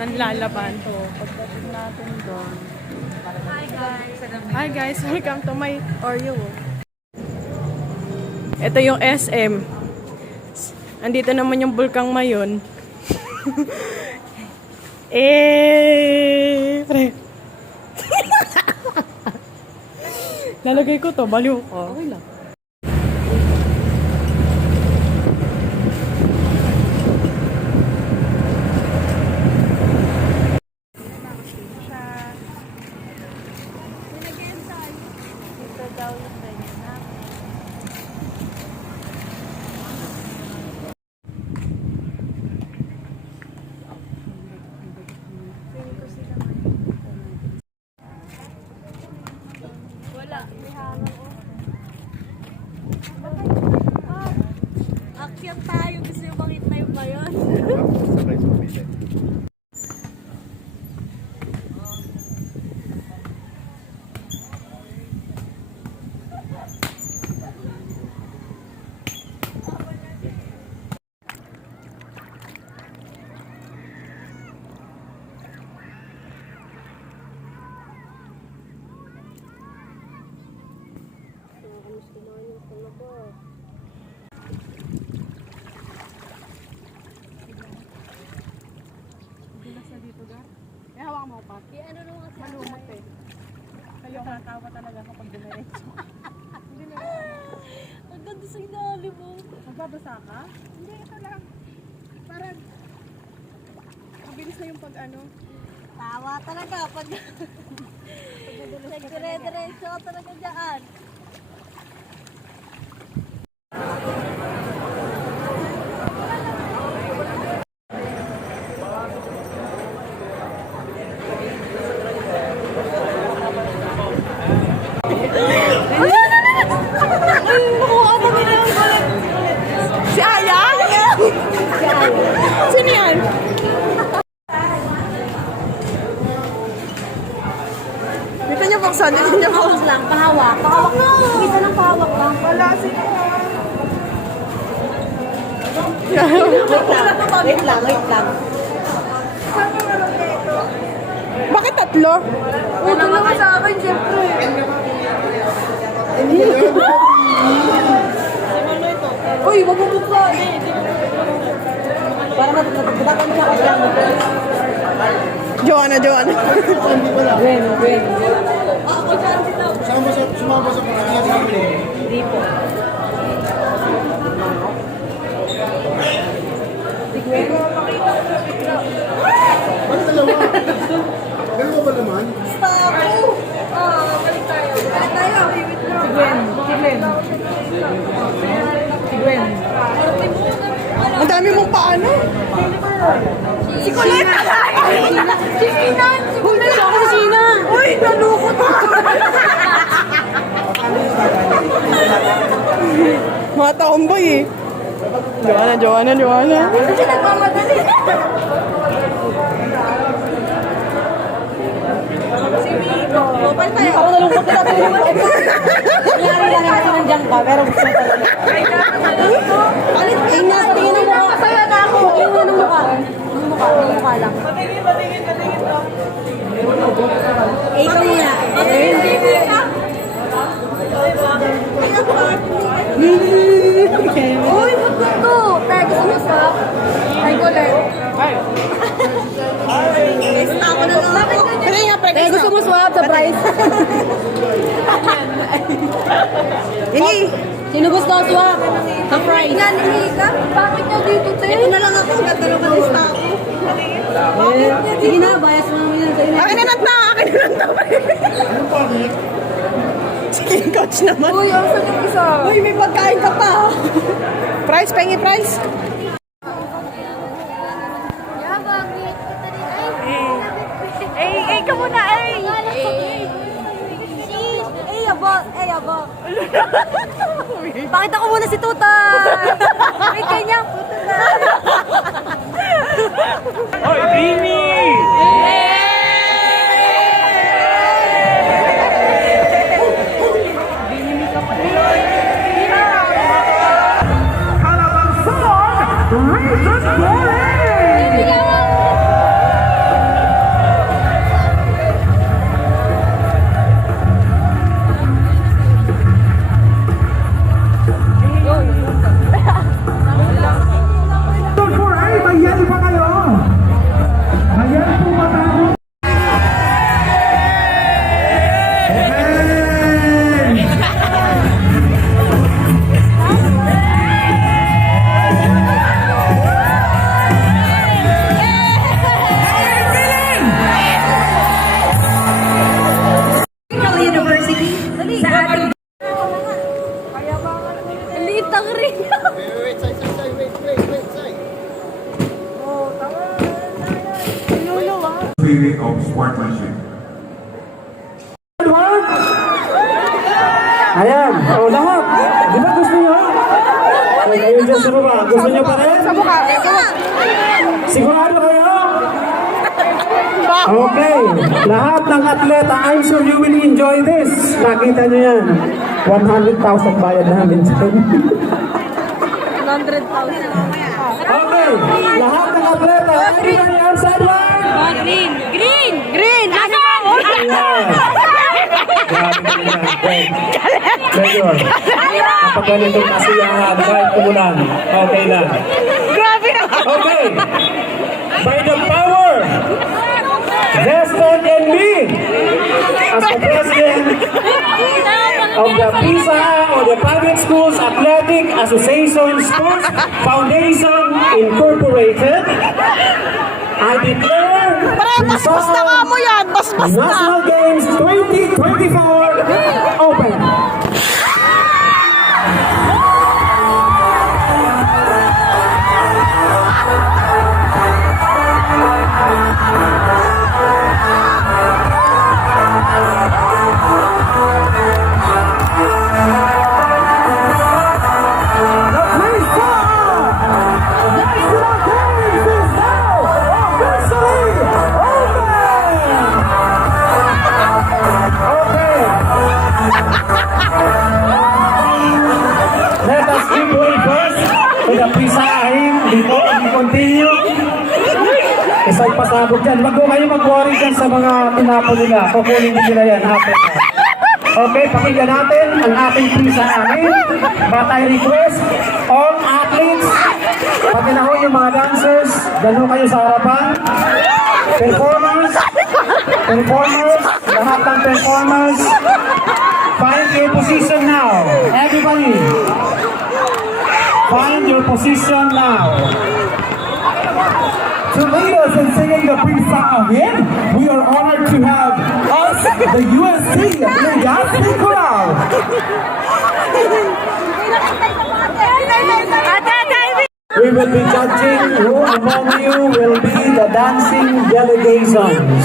ng lalaban. Pagdating natin doon. Hi guys, welcome to my Oreo. Ito yung SM. Andito naman yung Bulkang Mayon. Pre. Lalagay ko to, baliw ko. Okay lang. Akyat tayo, gusto yung makita yung bayon. Eh, hawak mo pa. Ano naman kasi Malumot eh. Kayo katawa talaga kapag dumiretso. Hindi na. ang ganda sa ilalim mo. Magbabasa ka? Hindi, ito lang. Parang, mabilis na yung pag-ano. Tawa talaga pag nagdire-diretso ka talaga dyan. Si Aya? Sino yan? Dito niyo buksan, dito niyo buksan. Pahawak lang, pahawak. Pahawak na. Isa lang pahawak lang. Wala, sino? Wait lang, wait lang. Bakit tatlo? Uto naman sa akin, siyempre. Uy, wag mo buksan. Para matutupatan siya kasi lang. Joanna. Gwen. Ako dyan sila. Sumama sa pagkakiyat sa amin. Hindi po. Si Gwen. Ano dalawa? Dalawa ba naman? Stop! Balik tayo. Balik tayo. Si Gwen. Ang dami mong paano? Si Colette! Si Sina! Bumili ako si Sina! Uy, nalukot mo! Mga tomboy eh. Joanna. Kasi nagmamadali. Si Miko. Palit tayo. Ako nalungkot nila tayo. Nangyari lang kasi nandiyan ka, pero gusto mo talaga. Palit kayo na. Tingin ang mukha. Masaya na ako. Tingin ang mukha. Ang mukha lang. Patingin to. Eh, ikaw muna. Hindi ka. Uy, ba't to? Tayo gusto mo sa? Ay, Colette. Guys, ako na lang ako. Tayo gusto mo swap sa price? Hindi. Sino gusto swap? Sa price. Nandihi ka? Bakit niya dito, te? Ito na lang ako. Ganda naman lista ako. Sige na, bias mo naman yan sa inyo. Akin na lang to. Ano bakit? Sige, coach naman. Uy, ang sakit isa. Uy, may pagkain ka pa. Price, pengi price. Ka muna, ay! Aba. Bakit ako muna si Tuta? May kanyang puta. Hoy, Bini! Kalabang Salon, Reason Boring! spirit of sportsmanship. Ayan, o lahat. Di ba gusto nyo? O kayo dyan sa baba, gusto nyo pa rin? Sa mukha. Sigurado kayo? Okay, lahat ng atleta, I'm sure you will enjoy this. Nakita nyo yan. 100,000 bayad namin dyan. 100,000 mamaya. Okay, lahat ng atleta, everybody on sideline. Green! Green! Green! Ano ba? Ayan. Grabe ka yan. Mayor, kapag ganitong kasiyahan, kahit umulan, okay lang. Grabe na. Okay, by the power vested in me as the president of the PISA or the Private Schools Athletic Association Sports Foundation Incorporated, I declare Bas-bas na nga mo yan. Bas-bas na. National Games 2024 open. Let us keep going first to the pisahin before we continue. Isang pasabog dyan. Wag mo kayo mag-worry dyan sa mga tinapo nila. Kukunin din nila yan. Happy na. Okay, pakinggan natin ang ating pisahin. But I request all athletes, pati na ho yung mga dancers, dalo kayo sa harapan. Performers, lahat ng performers, find your position now. Everybody, find your position now. To lead us in singing the Pisahin, we are honored to have us, the UST Legazpi Chorale. We will be judging who among you will be the dancing delegations.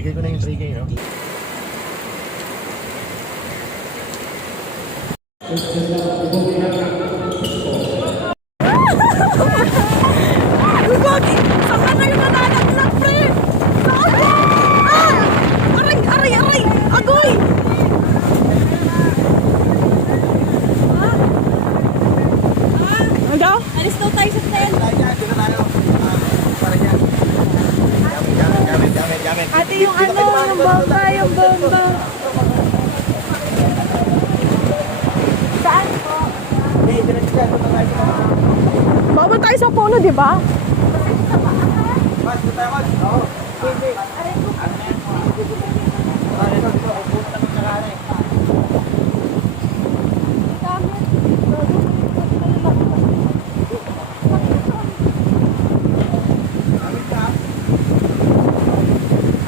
Binigay ko na yung 3K, no? Gagi! Saan ka kayo nananaglag, pre? Saan? Ah! Aray! Aray! Aray! Agoy! Ano? Alis daw tayo sa tent. Ate, yung ano, yung bomba, yung bomba. Saan po? Bawal tayo sa puno, di ba?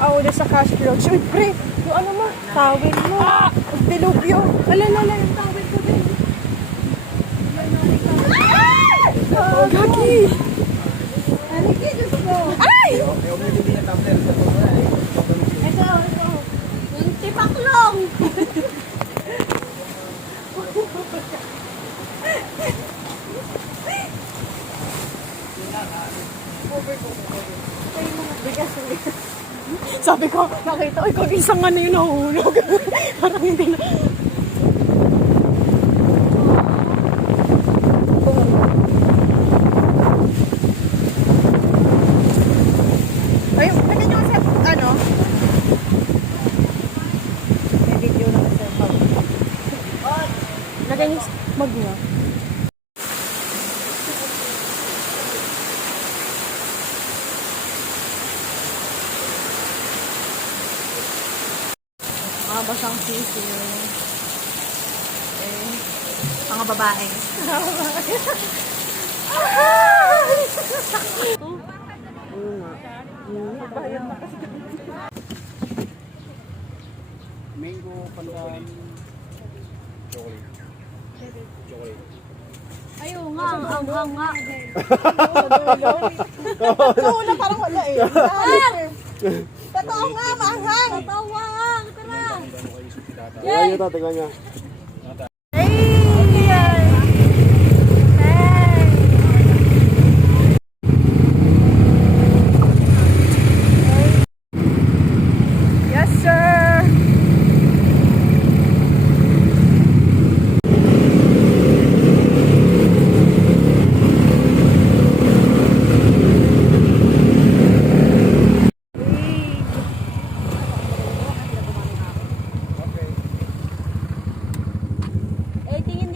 Oh, ulit sa cash clothes. Uy, pre, yung ano mo, tawel mo. Ang dilubyo. Alalala, yung tawel ko din. Gagi! Halika, Diyos ko. Ay! Ito, ito. Yung tipaklong. Sabi ko, nakita, uy, kung isang ano yung nahulog. Parang hindi na. Ay, lagyan nyo sa, ano? May video na sa pag. Lagyan nyo sa mag nyo. Mga basang sisiyo. Eh, mga babae. Mango, pandan, Ayaw nga, ang nga. Oo na, parang wala eh. Totoo nga, maanghang. Tawa nga, tara. Tingnan nyo to, tingnan nyo. Yes, sir. Eh, tingin